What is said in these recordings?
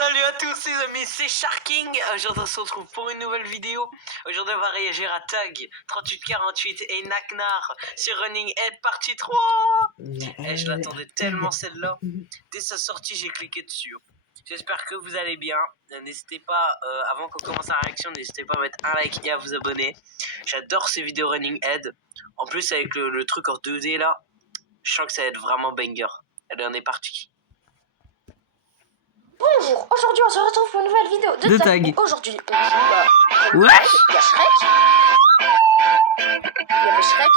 Salut à tous les amis, c'est Sharking. Aujourd'hui on se retrouve pour une nouvelle vidéo. Aujourd'hui on va réagir à Tag 3848 et Naknar sur Running Head partie 3. Et je l'attendais tellement celle-là. Dès sa sortie j'ai cliqué dessus. J'espère que vous allez bien. N'hésitez pas, avant qu'on commence la réaction, n'hésitez pas à mettre un like et à vous abonner. J'adore ces vidéos Running Head. En plus avec le truc en 2D là, je sens que ça va être vraiment banger. Allez, on est parti. Bonjour, aujourd'hui on se retrouve pour une nouvelle vidéo De Tag. Aujourd'hui on joue à... Wesh. Il y a Shrek. Il y avait Shrek.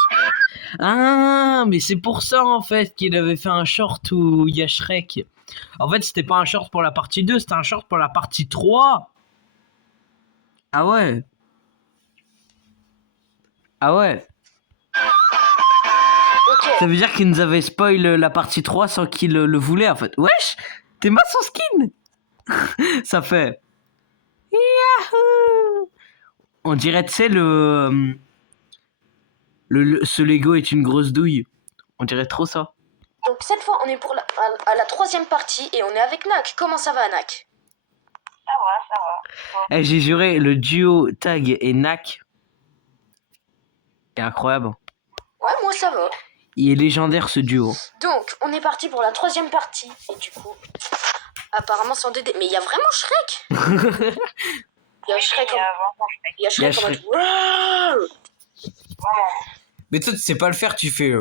Ah, mais c'est pour ça en fait qu'il avait fait un short où il y a Shrek. En fait, c'était pas un short pour la partie 2, c'était un short pour la partie 3. Ah ouais. Ah ouais. Ok. Ça veut dire qu'il nous avait spoil la partie 3 sans qu'il le voulait en fait. Wesh, t'es mal son skin. Ça fait... Yahoo. On dirait, tu sais, ce Lego est une grosse douille. On dirait trop ça. Donc cette fois on est pour à la troisième partie et on est avec Nak. Comment ça va Nak? Ça va. Eh, j'ai juré, le duo Tag et Nak est incroyable. Ouais, moi ça va. Il est légendaire ce duo. Donc on est parti pour la troisième partie. Et du coup, apparemment c'est en 2D. Mais il y a vraiment Shrek. Il y a Shrek en... Il y a Shrek en mode... Wow. Mais toi tu sais pas le faire, tu fais...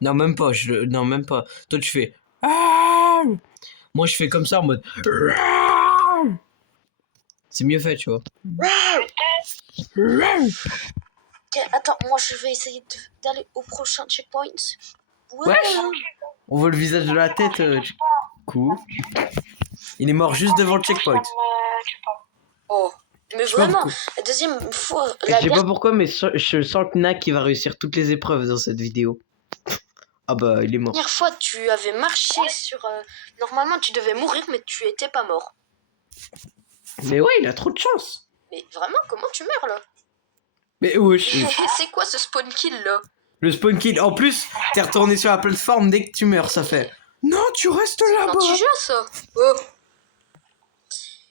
Non même pas, non même pas. Toi tu fais... Moi je fais comme ça en mode... C'est mieux fait, tu vois. Ok, attends, moi je vais essayer d'aller au prochain checkpoint. Ouais. On voit le visage de la tête. Cool. Il est mort juste devant le checkpoint. Oh, mais Je sais pas vraiment, pourquoi. la deuxième fois... Je sais pas pourquoi, mais je sens que Nak il va réussir toutes les épreuves dans cette vidéo. Ah bah il est mort. La dernière fois, tu avais marché sur... Normalement, tu devais mourir, mais tu étais pas mort. Mais ouais, il a trop de chance. Mais vraiment, comment tu meurs, là? Mais wesh. C'est quoi ce spawn kill, là? Le spawn kill. En plus, t'es retourné sur la plateforme dès que tu meurs, ça fait. Non, tu restes C'est un là-bas. petit jeu, ça. Oh.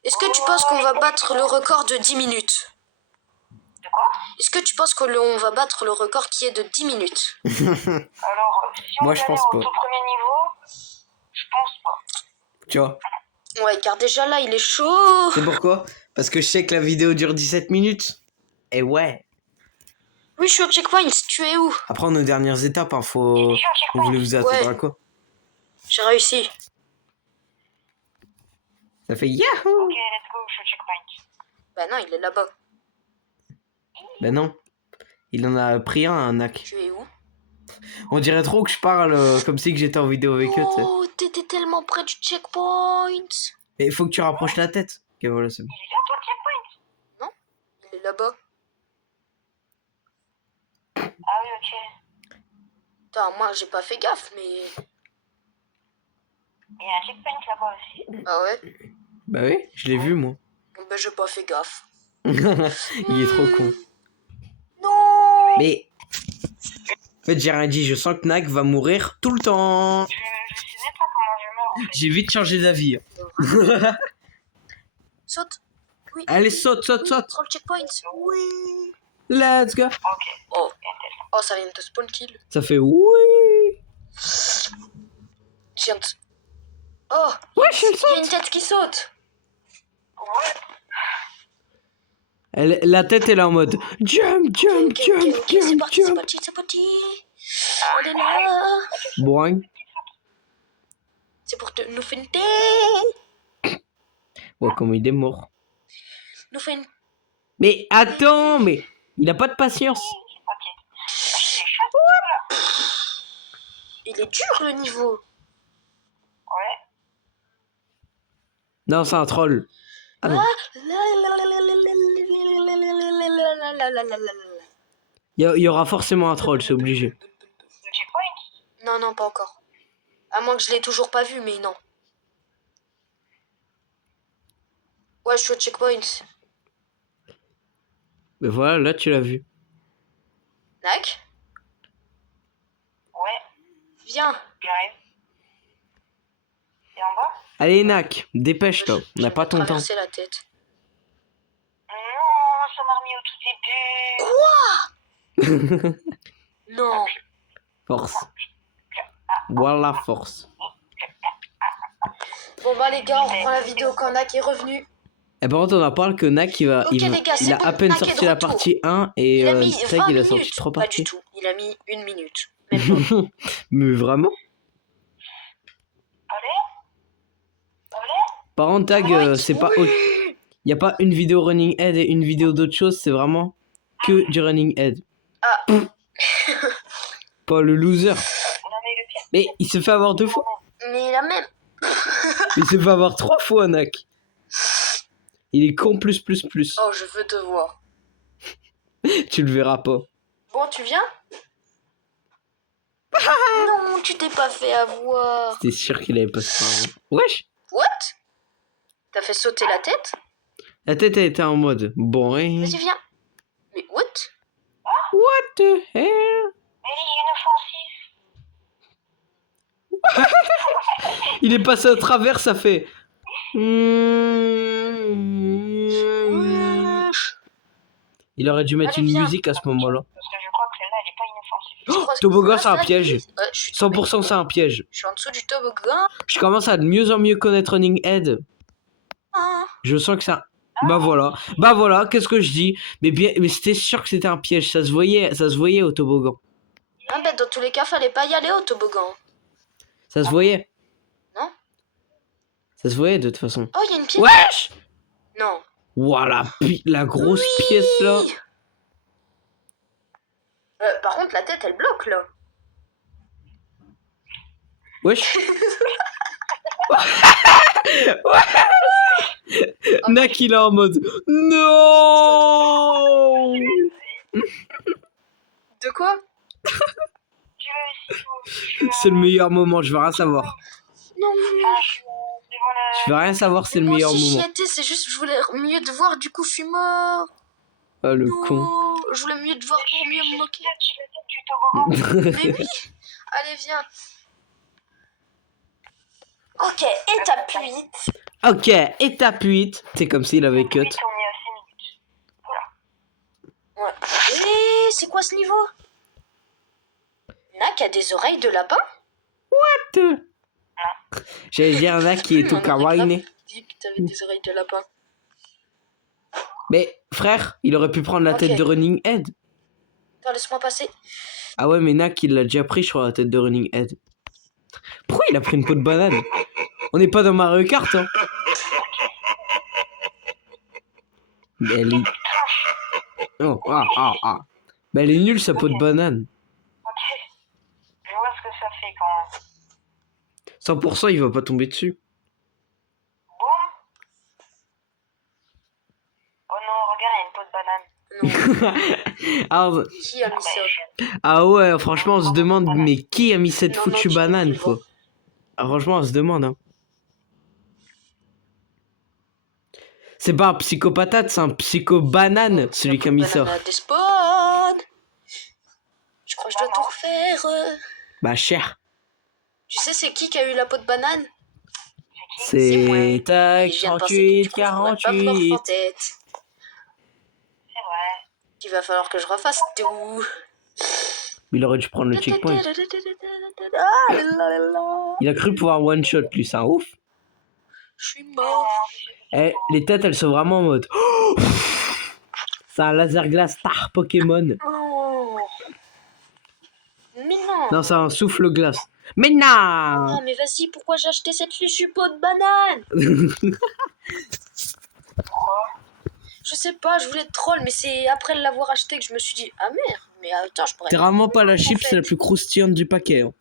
Est-ce que tu penses qu'on va battre le record de 10 minutes? De quoi? Est-ce que tu penses qu'on va battre le record qui est de 10 minutes? Alors, si on Moi, je veut pense aller pas. au tout premier niveau, je pense pas. Tu vois. Ouais, car déjà là, il est chaud. C'est pourquoi? Parce que je sais que la vidéo dure 17 minutes. Et ouais. Oui, je suis au checkpoint. Tu es où? Après, nos dernières étapes, hein, faut... Vous voulez vous attendre Ouais. à quoi? J'ai réussi. Ça fait yahoo. Ok, let's go, je suis au checkpoint. Bah non, il est là-bas. Ben non. Il en a pris un Nak. Tu es où? On dirait trop que je parle comme si que j'étais en vidéo avec eux, tu sais. Oh, t'étais tellement près du checkpoint. Et il faut que tu rapproches la tête. Ok, voilà, c'est bon. Il est là, toi, le checkpoint? Il est là-bas. Ah oui, ok. Attends, moi, j'ai pas fait gaffe, mais... Il y a un checkpoint là-bas aussi. Ah ouais? Bah oui, je l'ai vu, moi. Bah, j'ai pas fait gaffe. Il est trop con. Non. Mais... En fait, j'ai rien dit. Je sens que Nak va mourir tout le temps. Je sais même pas comment je meurs, en fait. J'ai vite changé d'avis. Saute. Oui. Allez, saute, saute, Oui, saute. prends le checkpoint. Oui. Let's go. Ok. Oh. Oh, ça vient de te spawn kill. Ça fait oui. Je viens de... Oh. Ouais, je Il y a saute. une tête qui saute. Ouais. La tête est là en mode jump, jump, Ok, jump, c'est jump, parti, c'est jump. parti, c'est parti. On est là. Boing. C'est pour nous feinter. Ouais, comme il est mort. Nous faire une... Mais attends, mais il a pas de patience. Ok. Il est dur, le niveau. Ouais. Non, c'est un troll. Ah non. Il y aura forcément un troll, c'est obligé. Le checkpoint? Non, non, pas encore. À moins que je l'ai toujours pas vu, mais non. Ouais, je suis au checkpoint. Mais voilà, là tu l'as vu. Nak, Ouais. viens. J'arrive. Et en bas? Allez, Nak, dépêche-toi. On n'a pas ton temps. traverser la tête. Non, ça m'a remis au tout début. Non. Force. Voilà, force. Bon bah les gars, on reprend la vidéo quand Nak est revenu. Et par contre, on en parle que Nak, il Ok, les gars, il a c'est à bon, peine Nak est sorti de la retour. partie 1 et Il a mis Tag, 20 il a minutes. sorti 3 Pas parties. du tout. Il a mis 1 minute. Même pas. Mais vraiment? Allez? Par contre, Tag, c'est pas autre... Il y a pas une vidéo running head et une vidéo d'autre chose, c'est vraiment que du running head. Ah. Pas le loser. Non mais le pire. Mais il se fait avoir 2 fois. Mais la même. Il se fait avoir 3 fois, Nak. Il est con plus. Oh, je veux te voir. Tu le verras pas. Bon, tu viens? Non, tu t'es pas fait avoir. C'était sûr qu'il avait pas ça. Wesh. What? T'as fait sauter la tête? La tête elle était en mode bon. Vas-y, viens. Mais what? What the hell? Mais il est inoffensif. Il est passé à travers, ça fait. Il aurait dû mettre Allez, une viens. musique à ce moment-là. Parce que je crois que celle-là, elle est pas inoffensive. Je crois que Toboggan, ça, c'est un ça, piège. je suis tombée. 100% c'est un piège. Je suis en dessous du toboggan. Je commence à de mieux en mieux connaître Running Head. Ah. Je sens que ça. Bah voilà, qu'est-ce que je dis? Mais c'était sûr que c'était un piège, ça se voyait au toboggan. Ah ben, dans tous les cas, fallait pas y aller au toboggan. Ça se voyait. Non? Ça se voyait de toute façon. Oh, il y a une pièce. Wesh! Non. Voilà, la grosse pièce là. Par contre, la tête, elle bloque là. Wesh. Nak il est en mode non. De quoi? C'est le meilleur moment, je veux rien savoir. Non. Je veux rien savoir, c'est le Moi meilleur aussi, j'y moment. étais, c'est juste, je voulais mieux te voir, du coup, je suis mort. Ah le Non, con. je voulais mieux te voir pour mieux me moquer. Du toboggan. Mais oui. Allez, viens. Ok, étape 8. Ok, étape 8. C'est comme s'il avait cut. Vite, on est à 6 minutes. Ouais. Et c'est quoi ce niveau? Nak a des oreilles de lapin? J'allais dire Nak qui est tout kawaii. Dis que t'avais des oreilles de lapin. Mais frère, il aurait pu prendre la tête Ok. de Running Head. Attends, laisse-moi passer. Ah ouais, mais Nak il l'a déjà pris, je crois, la tête de Running Head. Pourquoi il a pris une peau de banane? On n'est pas dans Mario Kart, hein. Mais elle est... Oh, ah. Mais elle est nulle sa peau de banane. Ok. Je vois ce que ça fait quand même. 100% il va pas tomber dessus. Boum. Oh non, regarde, il y a une peau de banane. Non, Ah, qui a mis ça? ah ouais, franchement on se demande, mais qui a mis cette Non, foutue non, tu banane, peux quoi. Ah, franchement on se demande, hein. C'est pas un psychopatate, c'est un psycho-banane, celui qui a mis ça. Banane des spawns. Je crois que je dois tout refaire. Bah cher. Tu sais, c'est qui a eu la peau de banane? C'est tac, Il vient de penser que 38, du coup, je pourrais pas me refaire 48. en tête. C'est vrai. Il va falloir que je refasse tout. Il aurait dû prendre le checkpoint. Ah, là, là, là. Il a cru pouvoir one shot lui, c'est un ouf. Je suis mort. Eh, les têtes elles sont vraiment en mode. C'est un laser glace star Pokémon. Oh. Mais non. Non, c'est un souffle glace. Mais non. Non, mais vas-y, pourquoi j'ai acheté cette fichue peau de banane? Je sais pas, je voulais être troll, mais c'est après l'avoir acheté que je me suis dit, ah merde, mais attends, je pourrais. T'es vraiment pas la En chips fait. la plus croustillante du paquet. Hein.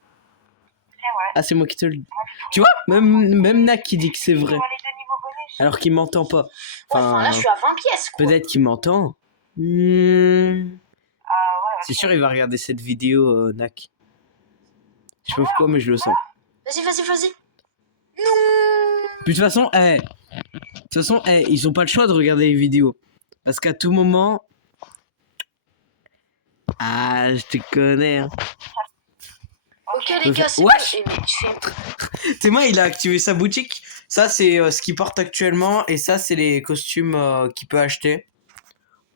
C'est vrai. Ah, c'est moi qui te le dis. Tu vois, même Nak qui dit que c'est vrai. Pour les deux niveaux bonus. Alors qu'il m'entend pas. Enfin, là, je suis à 20 pièces, quoi. Peut-être qu'il m'entend. Ah ouais. C'est sûr, il va regarder cette vidéo, Nak. Je sais pas pourquoi, mais je le sens. Vas-y, vas-y, vas-y. Non. Puis de toute façon, ils ont pas le choix de regarder les vidéos. Parce qu'à tout moment... Ah, je te connais. Hein. Ok les gars, c'est Wesh. bon. Et mais tu fais... Théma, il a activé sa boutique. Ça, c'est ce qu'il porte actuellement. Et ça, c'est les costumes qu'il peut acheter.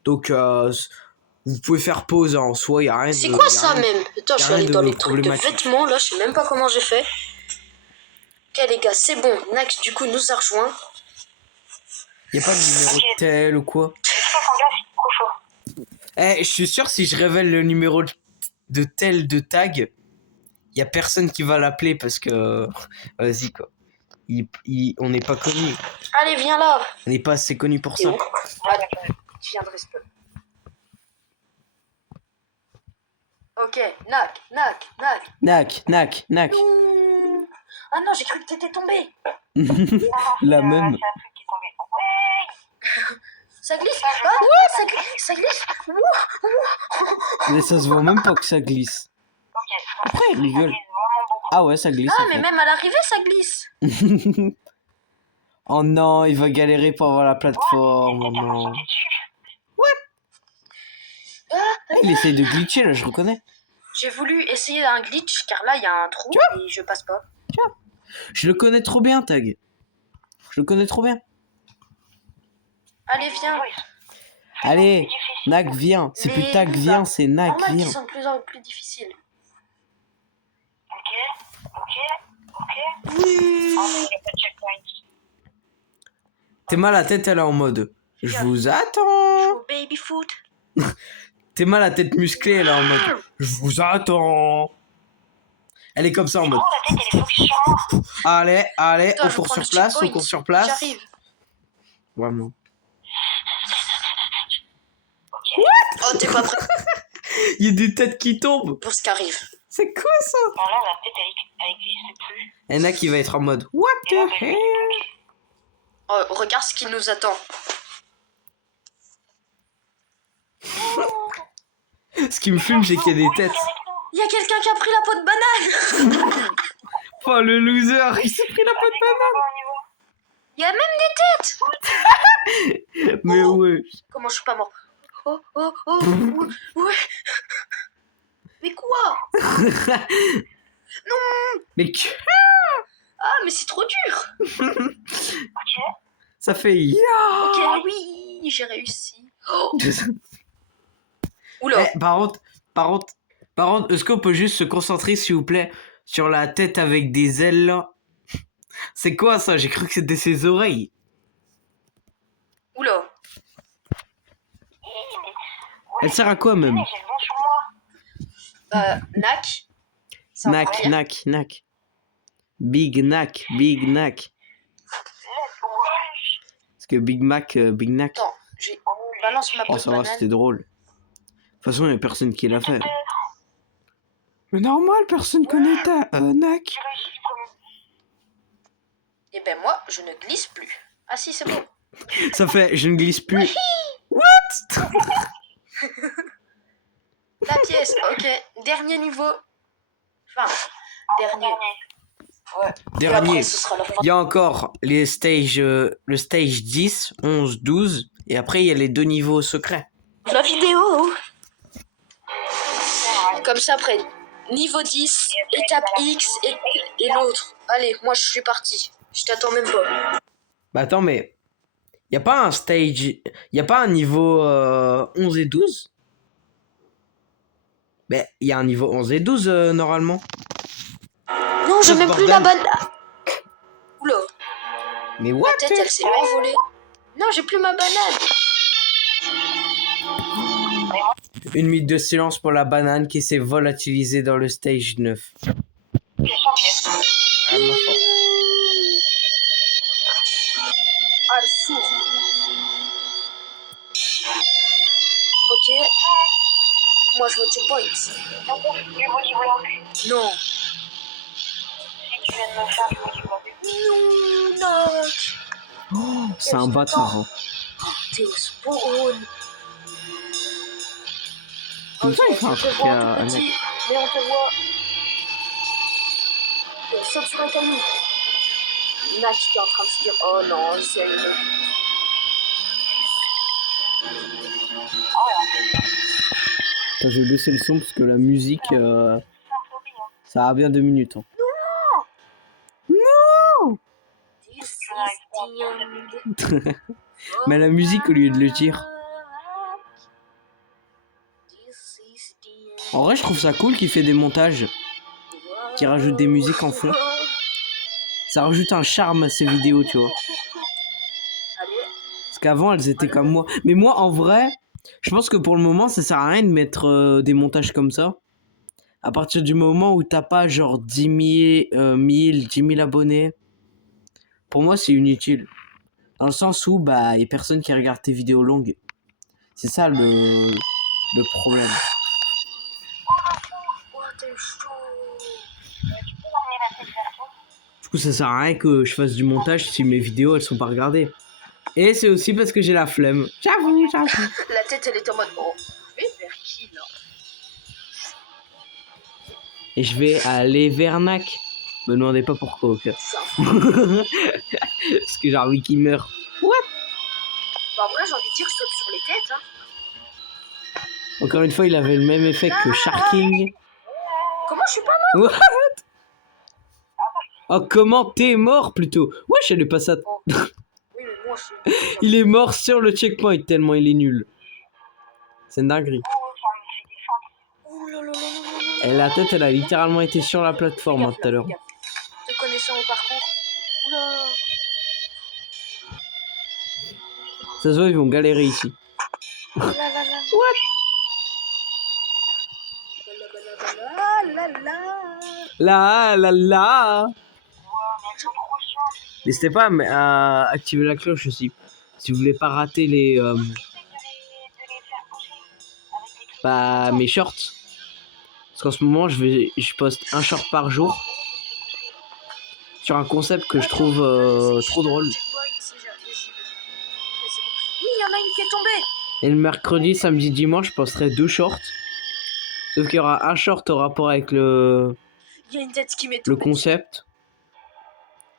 Donc, vous pouvez faire pause en soi. Il n'y a rien de... C'est quoi y a ça rien- même? Attends, je y a suis rien allé dans de les trucs de problématique. vêtements, là, je sais même pas comment j'ai fait. Ok les gars, c'est bon. Nax, du coup, nous a rejoint. Il n'y a pas de numéro de tel ou quoi. J'espère qu'en gars, c'est trop chaud. Eh, je suis sûr, si je révèle le numéro de tel de tag, il n'y a personne qui va l'appeler parce que... Vas-y, quoi. On n'est pas connus. Allez, viens là. On n'est pas assez connus pour T'es ça. où? Allez, tu viens de rester. Ok, Nac. Nac. Ouh. Ah non, j'ai cru que t'étais tombé. La même. C'est un truc qui est tombé. Ouais. Ça glisse. Ah ouais, ça glisse. Ouh. Mais ça se voit même pas que ça glisse. Ok. Après, il rigole. Vraiment beaucoup. Ah ouais, ça glisse. Ah, en mais fait. même à l'arrivée, ça glisse. Oh non, il va galérer pour avoir la plateforme. Oh non. Sauter dessus. Ah, Il essaye de glitcher là, je reconnais. j'ai voulu essayer un glitch car là, il y a un trou et je passe pas. Je le connais trop bien, Tag. Je le connais trop bien. Allez, viens. Allez, Nac, viens. C'est plus Les Tag, boules, viens, là. c'est Nac, Normal qu'ils viens. sont de plus en plus difficiles. Ok. Oh, mais il n'y a pas de checkpoint. T'es mal la tête, elle est en mode. Je vous attends. Au baby foot. T'es mal la tête musclée, elle est en mode. Je vous attends. Elle est comme ça en mode. Oh, la tête, elle est focus sur moi. Allez, Attends, on je court prends sur le place, checkpoint. on court sur place. J'arrive. Vraiment. Oh, t'es pas prêt Il y a des têtes qui tombent. pour ce qui arrive. C'est quoi ça? Bon, là, la tête, elle glisse plus. Il y en a qui va être en mode. What Et là, the je vais hell? bloquer. Oh, regarde ce qui nous attend. Ce qui me fume, c'est qu'il y a des têtes. Il y a quelqu'un qui a pris la peau de banane. Oh, le loser, il s'est pris la peau de Il y a même des têtes. banane. Mais ouais. Comment je suis pas mort? Oh, ouais. Mais quoi? Mais Ah, mais c'est trop dur. ça fait ya. Ok, oui, j'ai réussi. Oh. Oula. Eh, par contre, est-ce qu'on peut juste se concentrer, s'il vous plaît, sur la tête avec des ailes là? C'est quoi ça? J'ai cru que c'était ses oreilles. Oula. Elle sert à quoi même? J'ai le vent sur moi. Nac. Ça va Nac, rien. nac. Big Nac. Ouais. Parce que Big Mac, Big Nac. Attends, j'ai balance ma peau Oh, de ça va, banane. c'était drôle. De toute façon, il n'y a personne qui l'a fait. Mais normal, personne connaît ta Nac. J'ai réussi le premier. Et ben moi, je ne glisse plus. Ah si, c'est bon. Ça fait, je ne glisse plus. La pièce, ok. Dernier niveau. Enfin, dernier. Ouais. Et Dernier. après, ce sera la fin. Il y a encore les stages, le stage 10, 11, 12. Et après, il y a les 2 niveaux secrets. La vidéo. Comme ça, après, niveau 10, étape X et l'autre. Allez, moi, je suis parti. Je t'attends même pas. Bah attends, mais il y a pas un stage, il y a pas un niveau 11 et 12? Mais il y a un niveau 11 et 12 normalement. Non, je Oh, mets plus bordel. la banane. Oula, Mais ma what? tête, elle s'est envolée. Non, j'ai plus ma banane. 1 minute de silence pour la banane qui s'est volatilisée dans le stage 9. J'ai 100 pièces. Vraiment fort. Ah, le four. Ok. Moi, je veux checkpoint. Donc, du body block. Non. Si tu viens de me faire du body block. Non, non. C'est un bâtard. Hein. T'es au spawn. Comme ça, il fait un on te truc voit à tout petit, mais on te voit. Saute sur un caillou. Nac qui est en train de se dire oh non, c'est une. Je vais baisser le son parce que la musique, Ça a bien 2 minutes. Hein. This is the end. Mais la musique au lieu de le dire. This is the En vrai, je trouve ça cool qu'il fait des montages, qu'il rajoute des musiques en fond. Ça rajoute un charme à ses vidéos, tu vois. Allez, Parce qu'avant, elles étaient comme moi. Mais moi, en vrai, je pense que pour le moment, ça sert à rien de mettre des montages comme ça. À partir du moment où t'as pas genre 10 000, 10 000 abonnés, pour moi, c'est inutile. Dans le sens où, bah, y a personne qui regarde tes vidéos longues. C'est ça le problème. oh, t'es chaud. Tu peux l'emmener la tête vers toi? Du coup, ça sert à rien que je fasse du montage si mes vidéos, elles sont pas regardées. Et c'est aussi parce que j'ai la flemme. J'avoue. La tête, elle est en mode. Oh, je vais vers qui là? Et je vais aller vers Nac. Me demandez pas pourquoi, ok. Ça. Parce que j'ai envie qu'il meure. Bah, en vrai, j'ai envie de dire saute sur les têtes. Hein. Encore une fois, il avait le même effet que Sharking. Comment je suis pas mort? What? Oh, comment t'es mort plutôt? Wesh, elle est pas ça. Oui, mais moi, je suis. Il est mort sur le checkpoint tellement il est nul. C'est une dinguerie. Oh là là là là là. Et la tête, elle a littéralement été sur la plateforme hein, Fais tout à l'heure. gaffe, fais gaffe. Te connaissant au parcours. Oula. Ça se voit, ils vont galérer ici. Oh là là là. What? La. N'hésitez pas à activer la cloche aussi. Si vous voulez pas rater les bah, mes shorts. Parce qu'en ce moment, je poste un short par jour sur un concept que je trouve trop drôle. Oui, il y en a une qui est tombée. Et le mercredi, samedi, dimanche, je posterai 2 shorts. Sauf qu'il y aura un short au rapport avec le Il y a une tête qui m'est tombée. concept.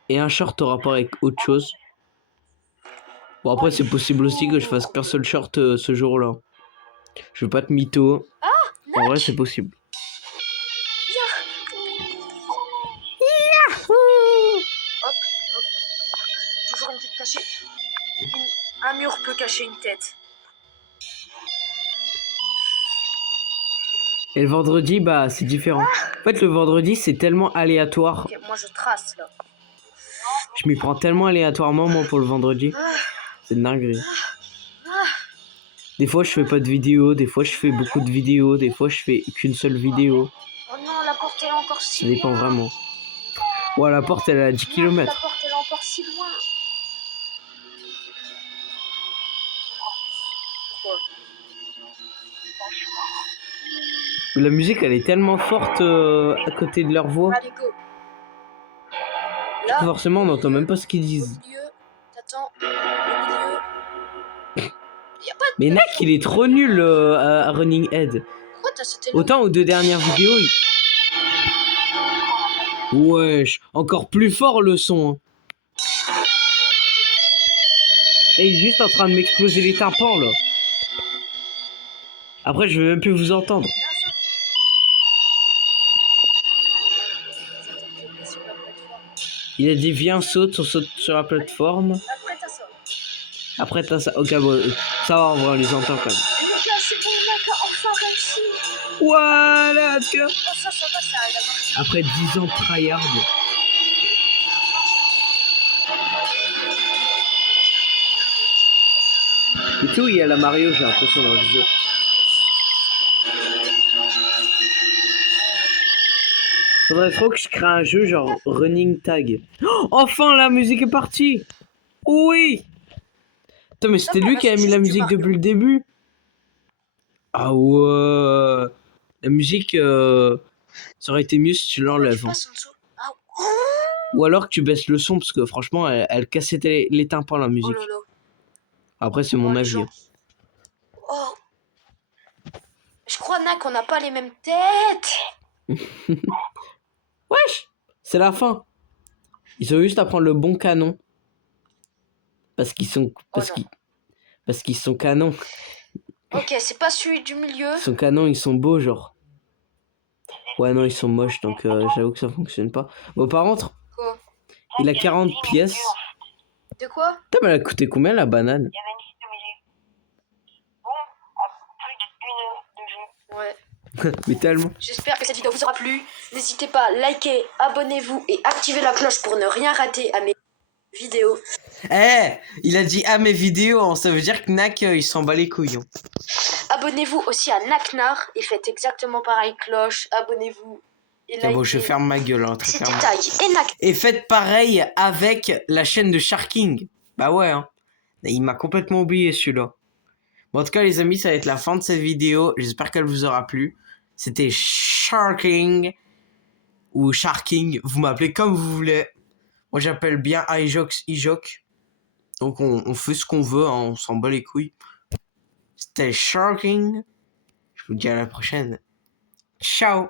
Et un short au rapport avec autre chose. Bon, après, c'est possible aussi que je fasse qu'un seul short ce jour-là. Je veux pas te mytho. En vrai, c'est possible. Hop. Toujours une tête cachée. Un mur peut cacher une tête. Et le vendredi, bah, c'est différent. En fait, le vendredi, c'est tellement aléatoire. Ok, moi je trace là. Je m'y prends tellement aléatoirement, moi, pour le vendredi. C'est une dinguerie. Des fois, je fais pas de vidéo. Des fois, je fais beaucoup de vidéos. Des fois, je fais qu'une seule vidéo. Oh non, la porte elle est encore si Ça dépend loin. vraiment. Ouais, la porte, elle est à 10 La km. porte elle est encore si loin. Pourquoi? La musique, elle est tellement forte à côté de leur voix. Allez, go. Là, Forcément, on n'entend même pas ce qu'ils disent. au milieu, t'attends, au milieu. Y'a pas de... Mais Nak, il est trop nul à Running Head. Pourquoi t'as sauté là? Autant aux 2 dernières vidéos. Wesh, encore plus fort le son. Hein. Là, il est juste en train de m'exploser les tympans là. Après, je vais même plus vous entendre. Il a dit viens, saute, on saute sur la plateforme. Après t'as ça. Après, t'as ça. Ok, bon, ça va, on va les entendre quand même. Et les gars, c'est bon, mec a enfin réussi. Voilà, let's go. Oh, ça va, ça a marché. Après 10 ans de tryhard. Et tout, il y a la Mario, j'ai l'impression dans le jeu. Faudrait trop que je crée un jeu genre Running Tag. Oh, enfin, la musique est partie. Oui. Attends, mais c'était lui qui a mis la musique depuis le début. Ah ouais. La musique, ça aurait été mieux si tu l'enlèves. Hein. Ah. Ou alors que tu baisses le son, parce que franchement, elle cassait les tympans, la musique. Oh là là. Après, c'est mon les avis. gens. Oh. Je crois, Nak, qu'on n'a pas les mêmes têtes. Wesh, c'est la fin. Ils ont juste à prendre le bon canon. Parce qu'ils sont... Parce qu'ils sont canons. Ok, c'est pas celui du milieu. Ils sont canons, ils sont beaux, genre. Ouais, non, ils sont moches, donc j'avoue que ça fonctionne pas. Bon, par contre, Quoi? il a 40 pièces. De quoi? Putain, mais elle a coûté combien la banane? Il y avait une liste de musique. Bon, à plus d'une heure de jeu. Ouais. Mais tellement. J'espère que cette vidéo vous aura plu. N'hésitez pas à liker, abonnez-vous et activez la cloche pour ne rien rater à mes vidéos. Eh, il a dit à mes vidéos, hein, ça veut dire que Nak, il s'en bat les couilles. Hein. Abonnez-vous aussi à Naknar et faites exactement pareil, cloche, abonnez-vous. Et Tiens, bon, je likez. ferme ma gueule, hein, très C'était clairement. Tag et Nak. Et faites pareil avec la chaîne de Sharking. Bah ouais, hein. Il m'a complètement oublié celui-là. Bon, en tout cas, les amis, ça va être la fin de cette vidéo. J'espère qu'elle vous aura plu. C'était Sharking. Ou Sharking. Vous m'appelez comme vous voulez. Moi, j'appelle bien iJox. Donc, on fait ce qu'on veut. Hein, on s'en bat les couilles. C'était Sharking. Je vous dis à la prochaine. Ciao.